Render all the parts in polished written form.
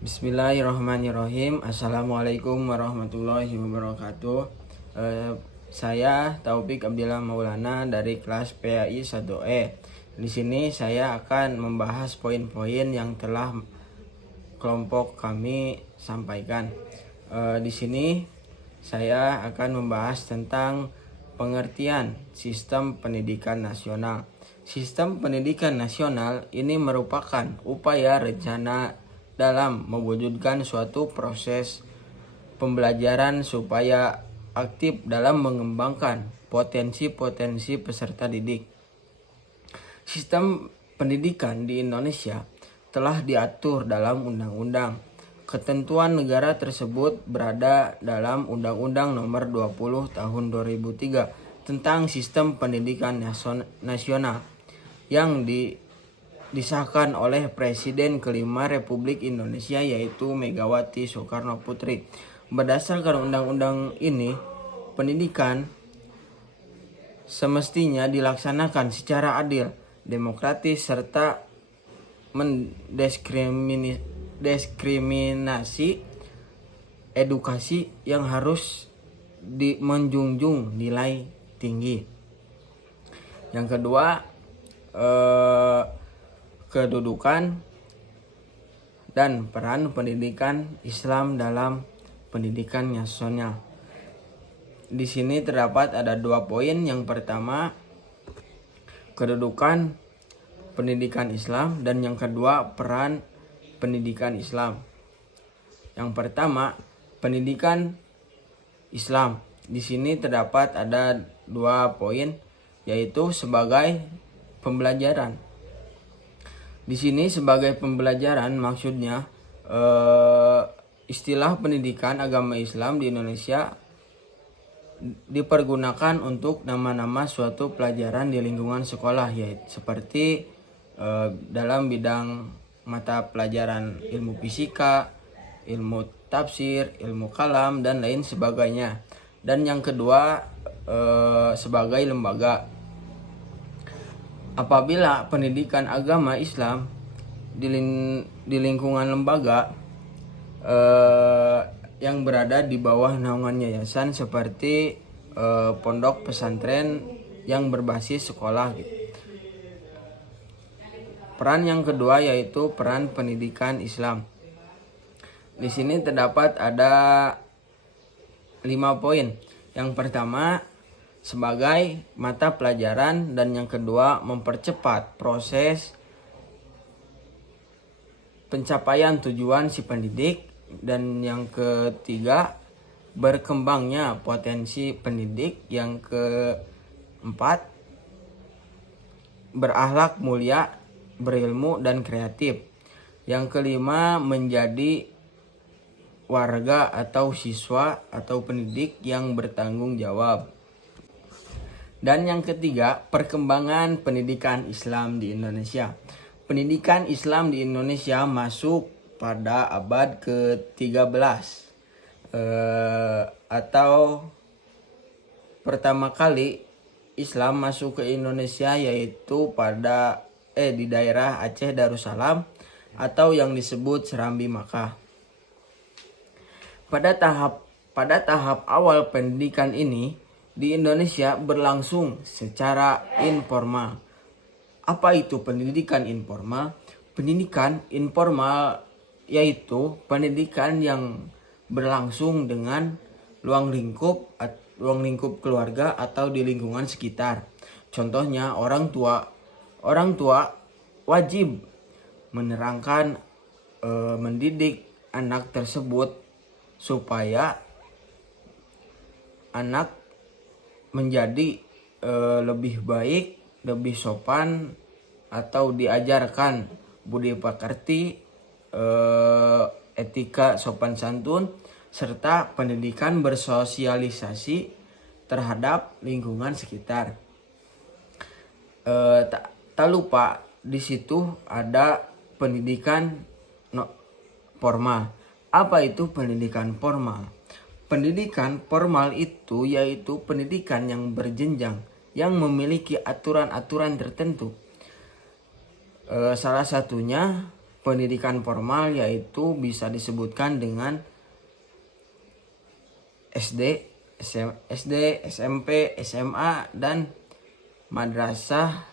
Bismillahirrahmanirrahim. Assalamualaikum warahmatullahi wabarakatuh. Saya Taufik Abdillah Maulana dari kelas PAI 1E. Di sini saya akan membahas poin-poin yang telah kelompok kami sampaikan. Di sini saya akan membahas tentang pengertian sistem pendidikan nasional. Sistem pendidikan nasional ini merupakan upaya rencana dalam mewujudkan suatu proses pembelajaran supaya aktif dalam mengembangkan potensi-potensi peserta didik. Sistem pendidikan di Indonesia telah diatur dalam undang-undang. Ketentuan negara tersebut berada dalam Undang-Undang Nomor 20 Tahun 2003 tentang Sistem Pendidikan Nasional yang disahkan oleh Presiden kelima Republik Indonesia yaitu Megawati Soekarno Putri. Berdasarkan undang-undang ini, pendidikan semestinya dilaksanakan secara adil, demokratis, serta mendiskriminasi edukasi yang harus menjunjung nilai tinggi. Yang kedua, kedudukan dan peran pendidikan Islam dalam pendidikan nasional. Di sini terdapat ada 2 poin. Yang pertama, kedudukan pendidikan Islam, dan yang kedua, peran pendidikan Islam. Yang pertama, pendidikan Islam. Di sini terdapat ada 2 poin, yaitu sebagai pembelajaran. Di sini sebagai pembelajaran maksudnya istilah pendidikan agama Islam di Indonesia dipergunakan untuk nama-nama suatu pelajaran di lingkungan sekolah, yaitu seperti dalam bidang mata pelajaran ilmu fisika, ilmu tafsir, ilmu kalam, dan lain sebagainya. Dan yang kedua, sebagai lembaga. Apabila pendidikan agama Islam di lingkungan lembaga yang berada di bawah naungan yayasan seperti pondok pesantren yang berbasis sekolah. Peran yang kedua yaitu peran pendidikan Islam. Di sini terdapat ada 5 poin. Yang pertama, sebagai mata pelajaran, dan yang kedua, mempercepat proses pencapaian tujuan si pendidik, dan yang ketiga, berkembangnya potensi pendidik. Yang keempat, berakhlak mulia, berilmu, dan kreatif. Yang kelima, menjadi warga atau siswa atau pendidik yang bertanggung jawab. Dan yang ketiga, perkembangan pendidikan Islam di Indonesia. Pendidikan Islam di Indonesia masuk pada abad ke-13 atau pertama kali Islam masuk ke Indonesia yaitu pada di daerah Aceh Darussalam atau yang disebut Serambi Makkah. Pada tahap awal pendidikan ini di Indonesia berlangsung secara informal. Apa itu pendidikan informal? Pendidikan informal yaitu pendidikan yang berlangsung dengan ruang lingkup keluarga atau di lingkungan sekitar. Contohnya, orang tua wajib menerangkan mendidik anak tersebut supaya anak menjadi lebih baik, lebih sopan, atau diajarkan budi pekerti, etika sopan santun, serta pendidikan bersosialisasi terhadap lingkungan sekitar. Tak lupa di situ ada pendidikan formal. Apa itu pendidikan formal? Pendidikan formal itu yaitu pendidikan yang berjenjang, yang memiliki aturan-aturan tertentu. Salah satunya pendidikan formal yaitu bisa disebutkan dengan SD, SMP, SMA, dan madrasah,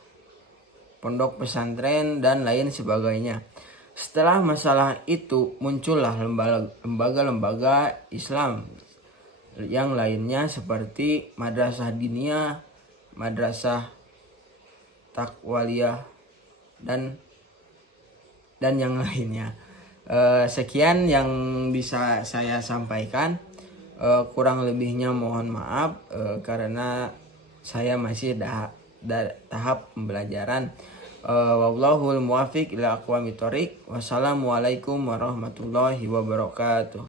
pondok pesantren, dan lain sebagainya. Setelah masalah itu muncullah lembaga-lembaga Islam yang lainnya seperti madrasah diniyah, madrasah takwaliyah, dan yang lainnya. Sekian yang bisa saya sampaikan. Kurang lebihnya mohon maaf karena saya masih tahap pembelajaran. Wallahul muwafiq ila aqwamit thoriq. Wassalamualaikum warahmatullahi wabarakatuh.